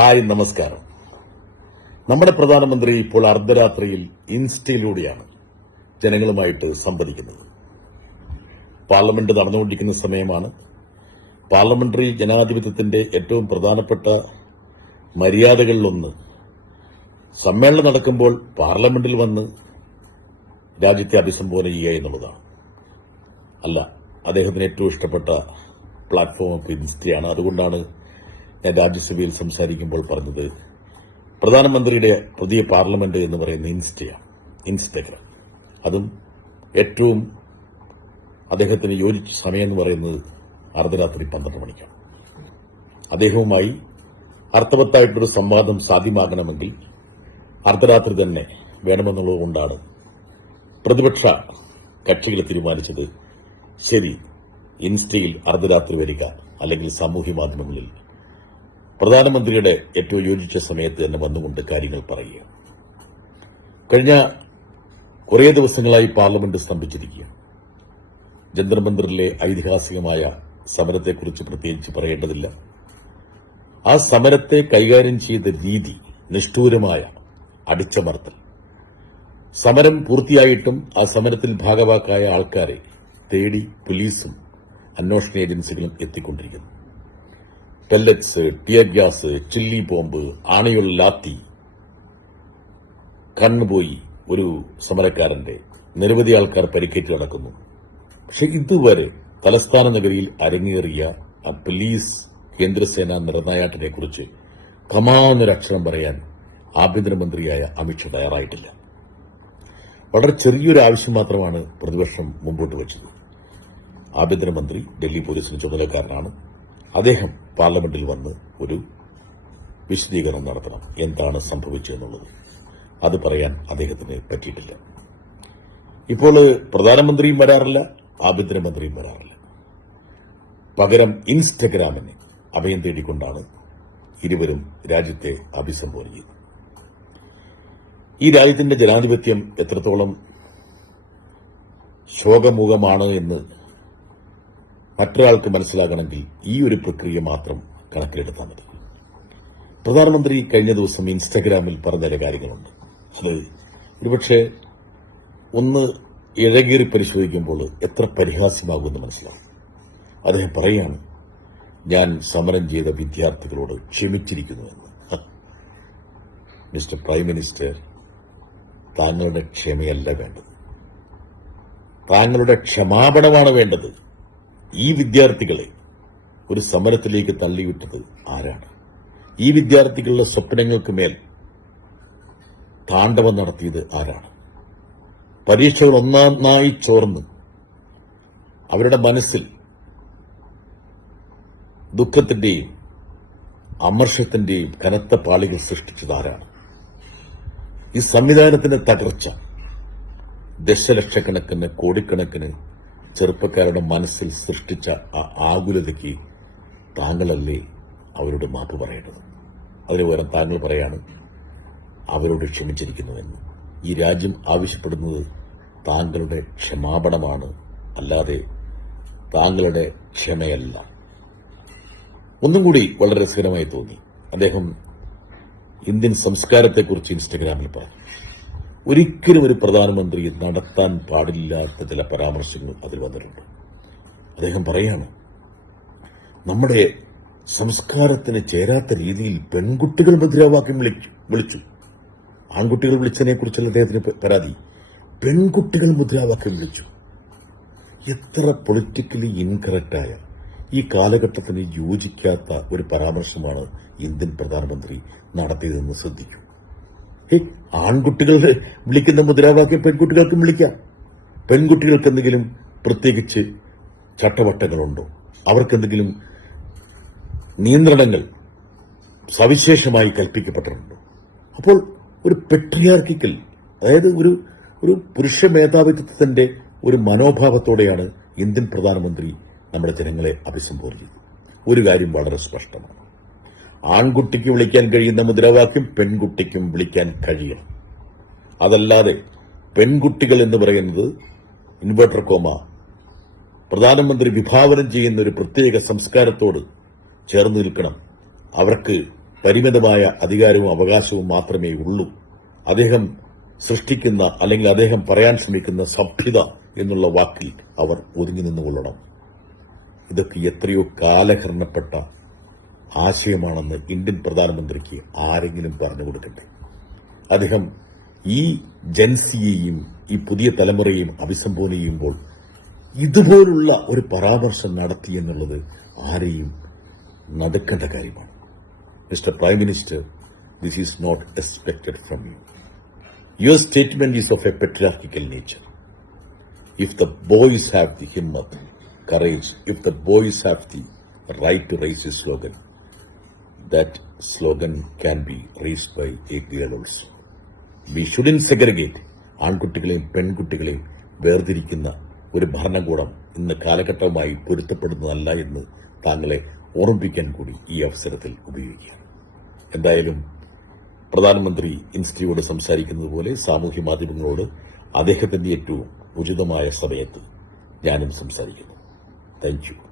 Hi, നമസ്കാരം. നമ്മുടെ പ്രധാനമന്ത്രി ഇപ്പോൾ അർദ്ധരാത്രിയിൽ ഇൻസ്റ്റയിലൂടെയാണ് ജനങ്ങളുമായിട്ട് സംവദിക്കുന്നത്. പാർലമെന്റ് നടന്നുകൊണ്ടിരിക്കുന്ന സമയമാണ്. പാർലമെന്ററി ജനാധിപത്യത്തിന്റെ ഏറ്റവും പ്രധാനപ്പെട്ട മര്യാദകളിലൊന്ന് സമ്മേളനം നടക്കുമ്പോൾ പാർലമെന്റിൽ വന്ന് രാജ്യത്തെ അഭിസംബോധന ചെയ്യുക എന്നുള്ളതാണ്. അല്ല, അദ്ദേഹത്തിന് ഏറ്റവും ഇഷ്ടപ്പെട്ട പ്ലാറ്റ്ഫോം ഇൻസ്റ്റയാണ്. അതുകൊണ്ടാണ് ഞാൻ രാജ്യസഭയിൽ സംസാരിക്കുമ്പോൾ പറഞ്ഞത് പ്രധാനമന്ത്രിയുടെ പുതിയ പാർലമെന്റ് എന്ന് പറയുന്ന ഇൻസ്റ്റഗ്രാം. അതും ഏറ്റവും അദ്ദേഹത്തിന് യോജിച്ച സമയം എന്ന് പറയുന്നത് അർദ്ധരാത്രി 12 മണിക്കാണ്. അദ്ദേഹവുമായി അർത്ഥവത്തായിട്ടൊരു സംവാദം സാധ്യമാകണമെങ്കിൽ അർദ്ധരാത്രി തന്നെ വേണമെന്നുള്ളതുകൊണ്ടാണ് പ്രതിപക്ഷ കക്ഷികൾ തീരുമാനിച്ചത്, ശരി, ഇൻസ്റ്റയിൽ അർദ്ധരാത്രി വരിക, അല്ലെങ്കിൽ സാമൂഹ്യ മാധ്യമങ്ങളിൽ പ്രധാനമന്ത്രിയുടെ ഏറ്റവും യോജിച്ച സമയത്ത് തന്നെ വന്നുകൊണ്ട് കാര്യങ്ങൾ പറയുക. കഴിഞ്ഞ കുറേ ദിവസങ്ങളായി പാർലമെന്റ് സ്തംഭിച്ചിരിക്കുകയാണ്. ജന്തർ മന്ദിറിലെ ഐതിഹാസികമായ സമരത്തെക്കുറിച്ച് പ്രത്യേകിച്ച് പറയേണ്ടതില്ല. ആ സമരത്തെ കൈകാര്യം ചെയ്ത രീതി നിഷ്ഠൂരമായ അടിച്ചമർത്തൽ. സമരം പൂർത്തിയായിട്ടും ആ സമരത്തിൽ ഭാഗവാക്കായ ആൾക്കാരെ തേടി പോലീസും അന്വേഷണ ഏജൻസികളും എത്തിക്കൊണ്ടിരിക്കുന്നു. Pellets, tear gas, chilli bomb, ആണയുള്ള ലാത്തി, കണ്ണുപോയി ഒരു സമരക്കാരന്റെ, നിരവധി ആൾക്കാർ പരിക്കേറ്റ് നടക്കുന്നു. പക്ഷെ ഇതുവരെ തലസ്ഥാന നഗരിയിൽ അരങ്ങേറിയ ആ പോലീസ് കേന്ദ്രസേന നിറനായാട്ടിനെ കുറിച്ച് കമാന്നൊരക്ഷരം പറയാൻ ആഭ്യന്തരമന്ത്രിയായ അമിത്ഷാ തയ്യാറായിട്ടില്ല. വളരെ ചെറിയൊരു ആവശ്യം മാത്രമാണ് പ്രതിപക്ഷം മുമ്പോട്ട് വച്ചത്. ആഭ്യന്തരമന്ത്രി ഡൽഹി പോലീസിന് ചുമതലക്കാരനാണ്. അദ്ദേഹം പാർലമെന്റിൽ വന്ന് ഒരു വിശദീകരണം നടത്തണം, എന്താണ് സംഭവിച്ചതെന്നുള്ളത്. അത് പറയാൻ അദ്ദേഹത്തിന് പറ്റിയിട്ടില്ല. ഇപ്പോൾ പ്രധാനമന്ത്രിയും വരാറില്ല, ആഭ്യന്തരമന്ത്രിയും വരാറില്ല. പകരം ഇൻസ്റ്റഗ്രാമിനെ അഭയം തേടിക്കൊണ്ടാണ് ഇരുവരും രാജ്യത്തെ അഭിസംബോധന ചെയ്തത്. ഈ രാജ്യത്തിന്റെ ജനാധിപത്യം എത്രത്തോളം ശോകമുഖമാണ് എന്ന് മറ്റൊരാൾക്ക് മനസ്സിലാകണമെങ്കിൽ ഈ ഒരു പ്രക്രിയ മാത്രം കണക്കിലെടുത്താൽ മതി. പ്രധാനമന്ത്രി കഴിഞ്ഞ ദിവസം ഇൻസ്റ്റഗ്രാമിൽ പറഞ്ഞ ചില കാര്യങ്ങളുണ്ട്. അത് ഒരുപക്ഷെ ഒന്ന് ഇഴകീറി പരിശോധിക്കുമ്പോൾ എത്ര പരിഹാസ്യമാകുമെന്ന് മനസ്സിലാവും. അദ്ദേഹം പറയുകയാണ്, ഞാൻ സമരം ചെയ്ത വിദ്യാർത്ഥികളോട് ക്ഷമിച്ചിരിക്കുന്നുവെന്ന്. മിസ്റ്റർ പ്രൈം മിനിസ്റ്റർ, താങ്കളുടെ ക്ഷമയല്ല വേണ്ടത്, താങ്കളുടെ ക്ഷമാപണമാണ് വേണ്ടത്. ഈ വിദ്യാർത്ഥികളെ ഒരു സമരത്തിലേക്ക് തള്ളിവിട്ടത് ആരാണ്? ഈ വിദ്യാർത്ഥികളുടെ സ്വപ്നങ്ങൾക്ക് മേൽ താണ്ഡവം നടത്തിയത് ആരാണ്? പരീക്ഷകൾ ഒന്നായി ചോർന്ന് അവരുടെ മനസ്സിൽ ദുഃഖത്തിന്റെയും അമർഷത്തിന്റെയും കനത്ത പാളികൾ സൃഷ്ടിച്ചത് ആരാണ്? ഈ സംവിധാനത്തിന്റെ തകർച്ച ദശലക്ഷക്കണക്കിന് കോടിക്കണക്കിന് ചെറുപ്പക്കാരുടെ മനസ്സിൽ സൃഷ്ടിച്ച ആ ആകുലതയ്ക്ക് താങ്കളല്ലേ അവരോട് മാപ്പ് പറയേണ്ടത്? അതിന് പകരം താങ്കൾ പറയാണ് അവരോട് ക്ഷമിച്ചിരിക്കുന്നുവെന്ന്. ഈ രാജ്യം ആവശ്യപ്പെടുന്നത് താങ്കളുടെ ക്ഷമാപണമാണ്, അല്ലാതെ താങ്കളുടെ ക്ഷമയല്ല. ഒന്നും കൂടി വളരെ രസകരമായി തോന്നി. അദ്ദേഹം ഇന്ത്യൻ സംസ്കാരത്തെക്കുറിച്ച് ഇൻസ്റ്റഗ്രാമിൽ പറഞ്ഞു. ഒരിക്കലും ഒരു പ്രധാനമന്ത്രി നടത്താൻ പാടില്ലാത്ത ചില പരാമർശങ്ങൾ അതിൽ വന്നിട്ടുണ്ട്. അദ്ദേഹം പറയാണ്, നമ്മുടെ സംസ്കാരത്തിന് ചേരാത്ത രീതിയിൽ പെൺകുട്ടികൾ മുദ്രാവാക്യം വിളിച്ചു. ആൺകുട്ടികൾ വിളിച്ചതിനെ കുറിച്ചുള്ള അദ്ദേഹത്തിന് പരാതി. പെൺകുട്ടികൾ മുദ്രാവാക്യം വിളിച്ചു. എത്ര പൊളിറ്റിക്കലി ഇൻകറക്റ്റായ, ഈ കാലഘട്ടത്തിന് യോജിക്കാത്ത ഒരു പരാമർശമാണ് ഇന്ത്യൻ പ്രധാനമന്ത്രി നടത്തിയതെന്ന് ശ്രദ്ധിക്കൂ. ആൺകുട്ടികൾ വിളിക്കുന്ന മുദ്രാവാക്യം പെൺകുട്ടികൾക്കും വിളിക്കാം. പെൺകുട്ടികൾക്ക് എന്തെങ്കിലും പ്രത്യേകിച്ച് ചട്ടവട്ടങ്ങളുണ്ടോ? അവർക്കെന്തെങ്കിലും നിയന്ത്രണങ്ങൾ സവിശേഷമായി കൽപ്പിക്കപ്പെട്ടിട്ടുണ്ടോ? അപ്പോൾ ഒരു പെട്രിയാർക്കിക്കൽ, അതായത് ഒരു പുരുഷ മേധാവിത്വത്തിന്റെ ഒരു മനോഭാവത്തോടെയാണ് ഇന്ത്യൻ പ്രധാനമന്ത്രി നമ്മുടെ ജനങ്ങളെ അഭിസംബോധന ചെയ്തത്. ഒരു കാര്യം വളരെ സ്പഷ്ടമാണ്, ആൺകുട്ടിക്ക് വിളിക്കാൻ കഴിയുന്ന മുദ്രാവാക്യം പെൺകുട്ടിക്കും വിളിക്കാൻ കഴിയണം. അതല്ലാതെ പെൺകുട്ടികൾ എന്ന് പറയുന്നത് ഇൻവെർട്ടർ കോമ പ്രധാനമന്ത്രി വിഭാവനം ചെയ്യുന്ന ഒരു പ്രത്യേക സംസ്കാരത്തോട് ചേർന്ന് നിൽക്കണം. അവർക്ക് പരിമിതമായ അധികാരവും അവകാശവും മാത്രമേ ഉള്ളൂ. അദ്ദേഹം സൃഷ്ടിക്കുന്ന അല്ലെങ്കിൽ അദ്ദേഹം പറയാൻ ശ്രമിക്കുന്ന സഭ്യത എന്നുള്ള വാക്കിൽ അവർ ഒതുങ്ങി നിന്നുകൊള്ളണം. ഇതൊക്കെ എത്രയോ കാലഹരണപ്പെട്ട ആശയമാണെന്ന് ഇന്ത്യൻ പ്രധാനമന്ത്രിക്ക് ആരെങ്കിലും പറഞ്ഞു കൊടുക്കട്ടെ. അദ്ദേഹം ഈ ജൻസിയെയും ഈ പുതിയ തലമുറയെയും അഭിസംബോധന ചെയ്യുമ്പോൾ ഇതുപോലുള്ള ഒരു പരാമർശം നടത്തി എന്നുള്ളത് ആരെയും നടുക്കേണ്ട കാര്യമാണ്. Mister prime minister, this is not expected from you. Your statement is of a patriarchal nature. If the boys have the himmat, courage, if the boys have the right to raise a slogan, that slogan can be raised by a girl also. We shouldn't segregate. ആൺകുട്ടികളെയും പെൺകുട്ടികളെയും വേർതിരിക്കുന്ന ഒരു ഭരണകൂടം ഇന്ന് കാലഘട്ടവുമായി പൊരുത്തപ്പെടുന്നതല്ല എന്ന് താങ്കളെ ഓർമ്മിപ്പിക്കാൻ കൂടി ഈ അവസരത്തിൽ ഉപയോഗിക്കുകയാണ്. എന്തായാലും പ്രധാനമന്ത്രി ഇൻസ്റ്റിറ്റ്യൂട്ട് സംസാരിക്കുന്നത് പോലെ സാമൂഹ്യ മാധ്യമങ്ങളോട് അദ്ദേഹത്തിന്റെ ഏറ്റവും ഉചിതമായ സമയത്ത് ഞാനും സംസാരിക്കുന്നു. Thank you.